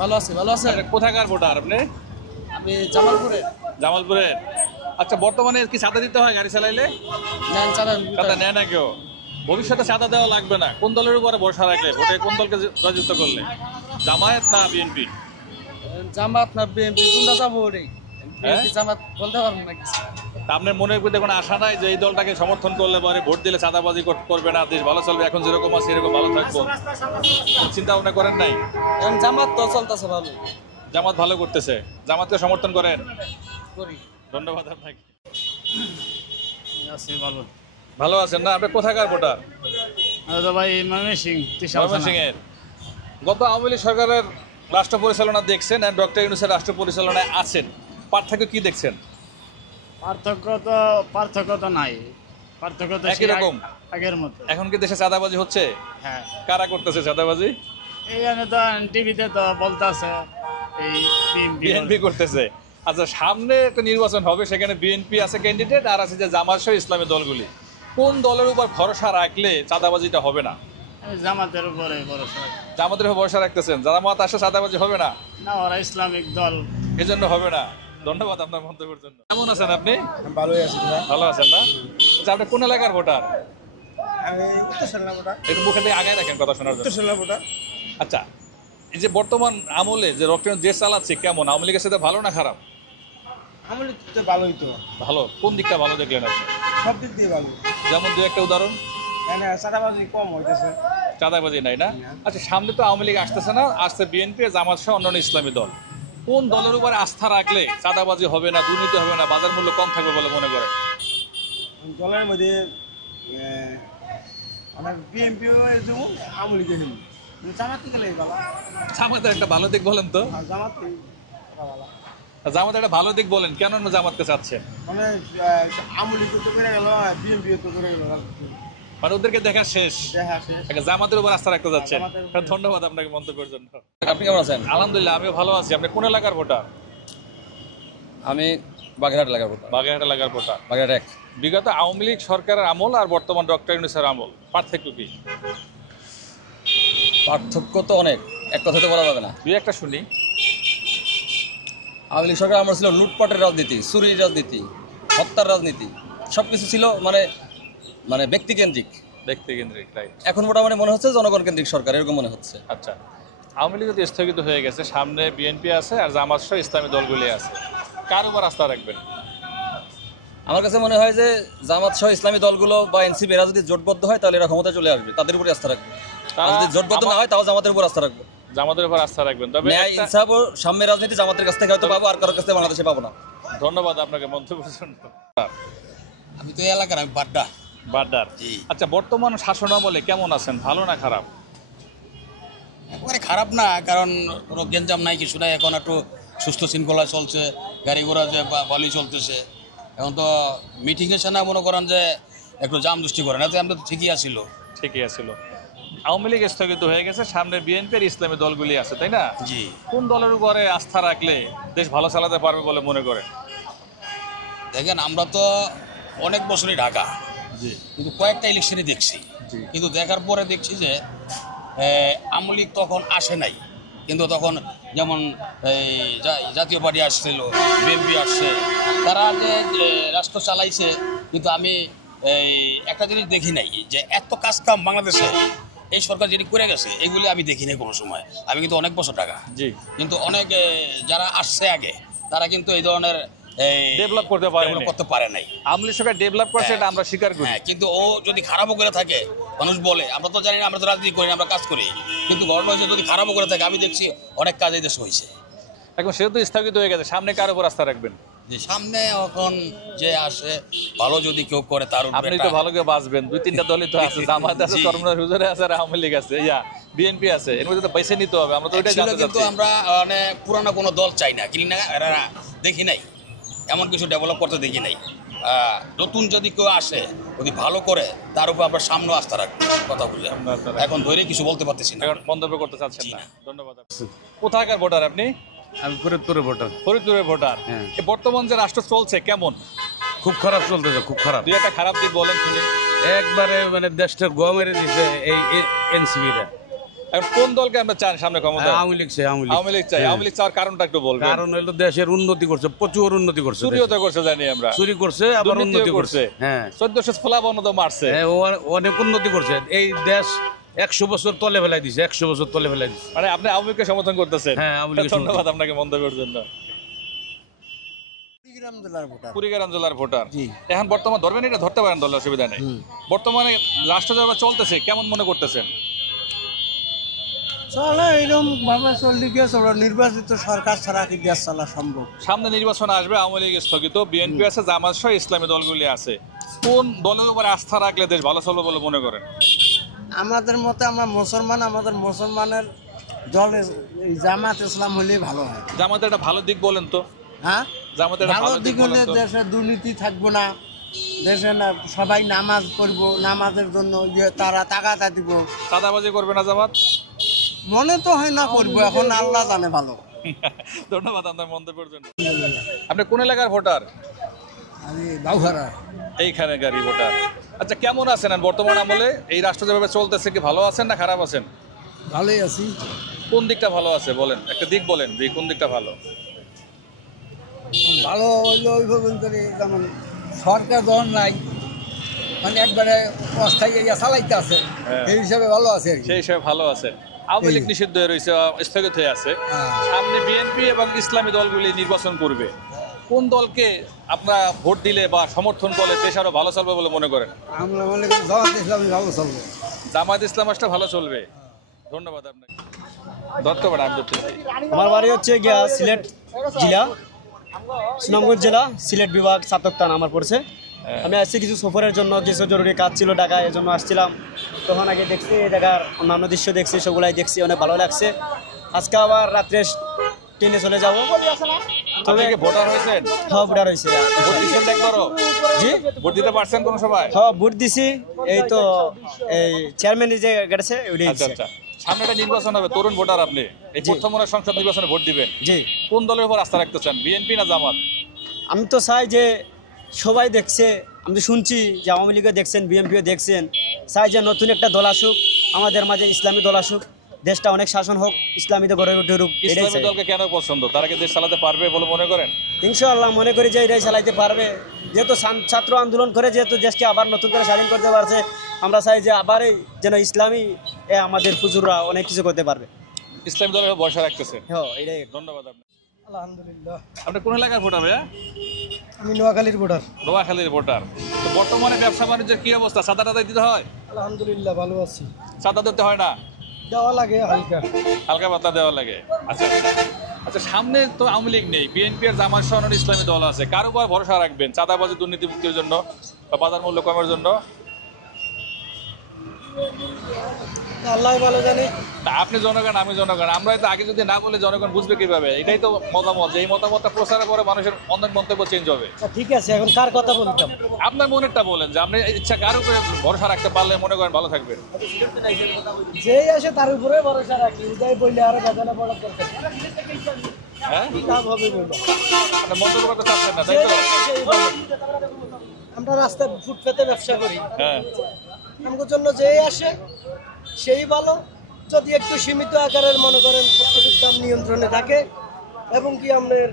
ভালো আছি, ভালো আছে। কোথাকার ভোটার আপনি? আমি জামালপুরের। জামালপুরের। আচ্ছা, বর্তমানে কি চাঁদা দিতে হয় গাড়ি চালাইলে? চাঁদা নেয় না কেউ? ভবিষ্যতে চাঁদা দেওয়া লাগবে না। কোন দলের উপরে ভরসা রাখলে? ভোটে কোন দলকে জয়যুক্ত করলে? জামায়াত না বিএনপি? জামাত না বিএনপি, কোনটা যাবো? জামাত বলতে পারবো না কিছু। আপনার মনের মধ্যে কোনো আশা নাই যে এই দলটাকে সমর্থন করলে পরে ভোট দিলে চাঁদাবাজি করবে না, দেশ ভালো চলবে, এখন যেরকম আছে এরকম ভালো থাকবো? চিন্তা ভাবনা করেন নাই? এখন জামাত তো চলতেছে ভালো। জামাত ভালো করতেছে, জামাতকে সমর্থন করেন? করি। ধন্যবাদ আপনাকে। আছি ভালো। ভালো আছেন না? আপনি কোথাকার ভোটার? ভাই ময়মনসিংহ এর গত আওয়ামী লীগ সরকারের রাষ্ট্র পরিচালনা দেখছেন আর ডক্টর ইউনূসের রাষ্ট্র পরিচালনায় আছেন, পার্থক্য কি দেখছেন? পার্থক্য তো নাই, পার্থক্য তো একই রকম আগের মতো। এখন কি দেশে চাঁদাবাজি হচ্ছে? হ্যাঁ। কারা করতেছে চাঁদাবাজি? এইখানে তো টিভিতে তো বলতেছে এই বিএনপি করতেছে। আচ্ছা, সামনে একটা নির্বাচন হবে, সেখানে বিএনপি আছে ক্যান্ডিডেট আর আছে যে জামাত সহ ইসলামী দলগুলি। কোন দলের উপর ভরসা রাখলে চাঁদাবাজিটা হবে না? জামাতের উপরে ভরসা। জামাতের উপর ভরসা রাখতেছেন? জামাত আসলে চাঁদাবাজি হবে না? না, ওরা ইসলামিক দল, এজন্য হবে না। ধন্যবাদ আপনার মন্তব্যের জন্য। কেমন আছেন আপনি? ভালোই আছে। ভালো আছেন না? আচ্ছা, আপনি কোন এলাকার ভোটার? আমি উত্তরসন্না ভোটার। একটু মুখে দিয়ে আগায় রাখেন কথা শোনার জন্য। উত্তরসন্না ভোটার। আচ্ছা, এই যে বর্তমান আমলে যে ডক্টর দেশ চালাচ্ছে, কেমন? আওয়ামী লীগের সাথে ভালো না খারাপ? আমলে তো ভালোই তো। ভালো? কোন দিকটা ভালো দেখলেন আপনি? সব দিক দিয়ে ভালো। যেমন দু একটা উদাহরণ। চাঁদাবাজি কম হইতেছে। চাঁদাবাজি নাই না? আচ্ছা, সামনে তো আওয়ামী লীগ আসতেছে না, আসছে বিএনপি, জামাত সহ অন্যান্য ইসলামী দল। কোন দলের উপর আস্থা রাখলে চাঁদাবাজি হবে না, দুর্নীতি হবে না, বাজার মূল্য কম থাকবে বলে মনে করেন? দলের মধ্যে আমার বিএনপি যেমন আওয়ামী লীগের জামাত গেলে বাবা। জামাতের একটা ভালো দিক বলেন তো। জামাত জামাতের একটা ভালো দিক বলেন, কেন জামাতকে চাচ্ছেন? মানে আওয়ামী লীগ তো করে গেল, বিএনপি তো করে গেল, মানে ওদেরকে দেখা শেষ, জামাতের উপর আস্থা রাখতে যাচ্ছেন। ধন্যবাদ আপনাকে মন্তব্যের জন্য। আপনি কেমন আছেন? আলহামদুলিল্লাহ, আমিও ভালো আছি। আপনি কোন এলাকার ভোটার? আমি বাগেরহাট এলাকার ভোটার। বাগেরহাট এলাকার ভোটার। বাগেরহাট এক। বিগত আওয়ামী লীগ সরকারের আমল আর বর্তমান ডক্টর ইউনূসের আমল, পার্থক্য কি? পার্থক্য তো অনেক, এক কথাতে বলা যাবে না। দুই একটা শুনি। আওয়ামী লীগ সরকার আমার ছিল লুটপাটের রাজনীতি, চুরির রাজনীতি, হত্যার রাজনীতি, সব কিছু ছিল মানে মানে ব্যক্তিকেন্দ্রিক। ব্যক্তিকেন্দ্রিক, রাইট। এখন মোটামুটি মনে হচ্ছে জনগণ কেন্দ্রিক সরকার, এরকম মনে হচ্ছে। আচ্ছা, আওয়ামী লীগ তো স্থগিত হয়ে গেছে, সামনে বিএনপি আছে আর জামাত সহ ইসলামী দলগুলি আছে, কার উপর আস্থা রাখবেন? আমার কাছে মনে হয় যে জামাত সহ ইসলামী দলগুলো বা এনসিপি এরা যদি জোটবদ্ধ হয় তাহলে এরা ক্ষমতায় চলে আসবে, তাদের উপরে আস্থা রাখবে। আর যদি জোটবদ্ধ না হয় তাও জামাতের উপর আস্থা রাখবো। জামাতের উপর আস্থা রাখবেন। তবে ন্যায়, ইনসাফ ও সাম্যের রাজনীতি জামাতের কাছ থেকে হয়তো পাবো, আর কারোর কাছ থেকে বাংলাদেশে পাবো না। ধন্যবাদ আপনাকে মন্তব্যের জন্য। আমি তো এলাকার, আমি বাড্ডার। আচ্ছা, বর্তমান শাসন আমলে কেমন আছেন, ভালো না খারাপ? একেবারে খারাপ না, কারণ কোনো গেঞ্জাম নাই, কিছু নাই। এখন একটু সুস্থ শৃঙ্খলা চলছে, গাড়ি ঘোড়া যে ভালোই চলতেছে। এখন তো মিটিংয়ে সে না মনে করেন যে একটু জাম দৃষ্টি করেন, এতে আমরা তো ঠিকই আসিল। আওয়ামী লীগ স্থগিত হয়ে গেছে, সামনে বিএনপি আর ইসলামী দলগুলি আছে, তাই না? জি। কোন দলের উপরে আস্থা রাখলে দেশ ভালো চালাতে পারবে বলে মনে করেন? দেখেন, আমরা তো অনেক বছরই ঢাকা, কিন্তু কয়েকটা ইলেকশনই দেখছি, কিন্তু দেখার পরে দেখছি যে আওয়ামী লীগ তখন আসে নাই, কিন্তু তখন যেমন এই জাতীয় পার্টি আসছিল, বিএনপি আসছে, তারা যে রাষ্ট্র চালাইছে, কিন্তু আমি এই একটা জিনিস দেখি নাই যে এত কাজ কাম বাংলাদেশে এই সরকার যেটি করে গেছে এগুলি আমি দেখি নাই কোনো সময়। আমি কিন্তু অনেক বছর টাকা, কিন্তু অনেক যারা আসছে আগে তারা কিন্তু এই ধরনের ডেভেলপ করতে পারে নাই। আওয়ামী লীগ সরকার ডেভেলপ করছে, এটা আমরা স্বীকার করি। কিন্তু ও যদি খারাপও করে থাকে, মানুষ বলে, আমরা তো জানি না, আমরা তো রাজনীতি করি, আমরা কাজ করি, কিন্তু ঘটনা হয়েছে যদি খারাপও করে থাকে, আমি দেখছি অনেক কাজ এই দেশে হয়েছে। এখন সেহেতু স্থগিত হয়ে গেছে, সামনে কার উপর আস্থা রাখবেন? সামনে এখন যে আসে ভালো যদি কেউ করে তার উপর। আপনি তো ভালো করে বাঁচবেন, দুই তিনটা দলই তো আছে, জামাত আছে, চরমনার হুজুরে আছে, আর আওয়ামী লীগ আছে, বিএনপি আছে, এর মধ্যে তো বেছে নিতে হবে। আমরা তো ওইটাই জানতে চাচ্ছি। কিন্তু আমরা মানে পুরানো কোনো দল চাই না, কিনা এরা দেখি নাই, এমন কিছু ডেভেলপ করতে দেখি নাই। নতুন যদি কেউ আসে, যদি ভালো করে, তার উপর আমরা সামনে আস্থা রাখবো, কথা বুঝে। এখন ধরে কিছু বলতে পারতেছি না, মন্তব্য করতে চাচ্ছেন না। ধন্যবাদ। কোথাকার ভোটার আপনি? আমি ফরিদপুরের ভোটার। ফরিদপুরের ভোটার। বর্তমান যে রাষ্ট্র চলছে কেমন? খুব খারাপ চলতেছে, খুব খারাপ। দুই একটা খারাপ দিক বলেন শুনি। একবারে মানে দেশটা গোয়া মেরে দিচ্ছে এই এনসিপিরা। এখন কোন দলকে আমরা চান সামনে ক্ষমতায়? আওয়ামী লীগ চাই, আওয়ামী লীগ। আওয়ামী লীগ চাই। আওয়ামী লীগ চাওয়ার কারণটা একটু বলবেন। কারণ হলো দেশের উন্নতি করছে, প্রচুর উন্নতি করছে। চুরিও তো করছে জানি আমরা, চুরি করছে আবার উন্নতি করছে। হ্যাঁ, 1400 ফলাবন তো মারছে। হ্যাঁ, অনেক উন্নতি করছে। এই দেশ 100 বছর তলে ফেলাই দিছে, 100 বছর তলে ফেলাই দিছে। মানে আপনি আওয়ামী লীগকে সমর্থন করতেছেন? হ্যাঁ, আওয়ামী লীগকে ধন্যবাদ আপনাকে মন্তব্যের জন্য। কুড়িগ্রাম জেলার ভোটার। এখন বর্তমান ধরবেন, এটা ধরতে পারেন, দলের অসুবিধা নেই। বর্তমানে রাষ্ট্র যেভাবে চলতেছে কেমন মনে করতেছেন? চলে এরকম ভাবে চলতে গিয়ে চলো, নির্বাচিত সরকার ছাড়া কি দেশ চলা সম্ভব? সামনে নির্বাচন আসবে, আওয়ামী লীগ স্থগিত, বিএনপি আছে, জামাত সহ ইসলামী দলগুলি আছে। কোন দলের উপর আস্থা রাখলে দেশ ভালো চলবে বলে মনে করেন? আমাদের মতে আমরা মুসলমান, আমাদের মুসলমানের দলে এই জামাত ইসলাম হলেই ভালো হয়। জামাতের একটা ভালো দিক বলেন তো। হ্যাঁ, জামাতের একটা ভালো দিক হলে দেশে দুর্নীতি থাকবো না, দেশে না সবাই নামাজ পড়বো, নামাজের জন্য তারা টাকাটা দিব। চাঁদাবাজি করবে না জামাত? মনে তো হয় না করবো, এখন আল্লাহ জানে ভালো। ধন্যবাদ আপনার মন্তব্যের জন্য। আপনি কোন এলাকার ভোটার? আমি বাউহারা। এইখানে গাড়ি ভোটার। আচ্ছা, কেমন আছেন আর বর্তমান আমলে এই রাষ্ট্র যেভাবে চলতেছে কি ভালো আছেন না খারাপ আছেন? ভালোই আছি। কোন দিকটা ভালো আছে বলেন, একটা দিক বলেন যে কোন দিকটা ভালো? ভালো হইলো ওইভাবে করে, যেমন সরকার যখন নাই, মানে একবারে অস্থায়ী চালাইতে আছে, এই হিসাবে ভালো আছে আর কি। সেই হিসাবে ভালো আছে। আওয়ামী লীগ নিষিদ্ধ হয়ে রয়েছে, স্থগিত হয়ে আছে। সামনে বিএনপি এবং ইসলামী দলগুলি নির্বাচন করবে। কোন দলকে আপনারা ভোট দিলে বা সমর্থন করলে দেশ আরো ভালো চলবে বলে মনে করেন? আমরা মনে করি জামাত ইসলামী ভালো চলবে। জামাত ইসলাম আসলে ভালো চলবে। ধন্যবাদ আপনাকে। দত্তপাড়া আমি আমার বাড়ি হচ্ছে গিয়া সিলেট জেলা, সুনামগঞ্জ জেলা, সিলেট বিভাগ, সাতক থানা আমার পড়ছে। আমি আসছি কিছু সফরের জন্য, কিছু জরুরি কাজ ছিল ঢাকায়, এর জন্য আসছিলাম। তখন আগে দেখছি এই জায়গার অন্যান্য দৃশ্য দেখছি, সেগুলাই দেখছি, অনেক ভালো লাগছে। আজকে আবার রাত্রে ট্রেনে চলে যাবো। তবে ভোটার হয়েছেন? হ্যাঁ, ভোটার হয়েছে। ভোট দিচ্ছেন একবারও? জি, ভোট দিতে পারছেন কোন সময়? হ্যাঁ, ভোট দিছি। এই তো এই চেয়ারম্যান যে গেছে ওইটাই। আচ্ছা আচ্ছা, সামনে একটা নির্বাচন হবে, তরুণ ভোটার আপনি, এই প্রথম সংসদ নির্বাচনে ভোট দিবেন। জি। কোন দলের উপর আস্থা রাখতে চান, বিএনপি না জামাত? আমি তো চাই যে সবাই দেখছে, আমি তো শুনছি যে আওয়ামী লীগও দেখছেন, বিএনপিও দেখছেন, চাই যে নতুন একটা দল আসুক আমাদের মাঝে, ইসলামী দল আসুক, দেশটা অনেক শাসন হোক, ইসলামীতে গড়ে উঠুক। ইসলামী দলকে কেন পছন্দ? তারা কি দেশ চালাতে পারবে বলে মনে করেন? ইনশাআল্লাহ মনে করি যে এটাই চালাইতে পারবে। যেহেতু ছাত্র আন্দোলন করে যেহেতু দেশকে আবার নতুন করে স্বাধীন করতে পারছে, আমরা চাই যে আবারই যেন ইসলামী আমাদের হুজুররা অনেক কিছু করতে পারবে। ইসলামী দলের বয়সা রাখতেছে। হ্যাঁ, এটাই। ধন্যবাদ আপনাকে। আলহামদুলিল্লাহ। আপনি কোন এলাকার ভোটার ভাইয়া? আমি নোয়াখালীর ভোটার। নোয়াখালীর ভোটার। তো বর্তমানে ব্যবসা বাণিজ্যের কি অবস্থা? চাঁদা টাদা দিতে হয়? আলহামদুলিল্লাহ ভালো আছি। চাঁদা দিতে হয় না? দেওয়া লাগে হালকা। হালকা পাতলা দেওয়া লাগে। আচ্ছা আচ্ছা, সামনে তো আওয়ামী লীগ নেই, বিএনপি আর জামাত সহ ইসলামী দল আছে, কার উপর ভরসা রাখবেন চাঁদাবাজি দুর্নীতি মুক্তির জন্য বা বাজার মূল্য কমের জন্য? আল্লাহ ভালো জানে। আপনি জনগণ, আমি জনগণ, আমরা তো আগে যদি না বলে জনগণ বুঝবে কিভাবে? এটাই তো মতামত, যে এই মতামতটা প্রচারের পরে মানুষের অনেক মন্তব্য চেঞ্জ হবে। ঠিক আছে, এখন কার কথা বলতাম? আপনার মনেরটা বলেন, যে আপনি ইচ্ছা কার উপরে ভরসা রাখতে পারলে মনে করেন ভালো থাকবেন। যেই আসে তার উপরে ভরসা রাখি, যাই বললে আরো গাজানা বড় করতে। হ্যাঁ, লাভ হবে বলো। আপনি মন্তব্য করতে চাচ্ছেন না, তাই তো? আমরা রাস্তায় ফুটপাতে ব্যবসা করি, হ্যাঁ, আমাদের জন্য যেই আসে সেই ভালো। যদি একটু সীমিত আকারের মনে করেন সবকিছুর দাম নিয়ন্ত্রণে থাকে, এবং কি আমাদের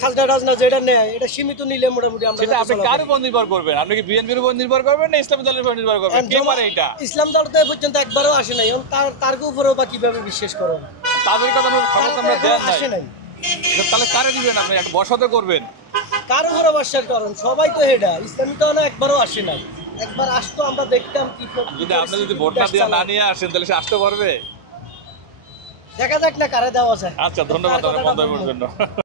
খাজনা টাজনা যেটা নেয় এটা সীমিত নিলে মোটামুটি আমরা। সেটা আপনি কার উপর নির্ভর করবেন? আপনি কি বিএনপির উপর নির্ভর করবেন না ইসলামী দলের উপর নির্ভর করবেন? কে পারে এটা? ইসলাম দল তো এ পর্যন্ত একবারও আসে নাই, এবং তার উপরেও বা কিভাবে বিশ্বাস করবেন? তাদের কথা খবর আমরা দেন আসে নাই, তাহলে কারে দিবেন? আপনি একটা বসাতে করবেন, কার উপরে বিশ্বাস করেন? সবাই তো হেডা, ইসলামী দল একবারও আসে নাই। একবার আসতো আমরা দেখতাম কি। যদি আপনি যদি ভোটটা দিয়ে না নিয়ে আসেন তাহলে সে আসতে পারবে? দেখা যাক না কারে দেওয়া যায়। আচ্ছা, ধন্যবাদ আপনার মন্তব্যের জন্য।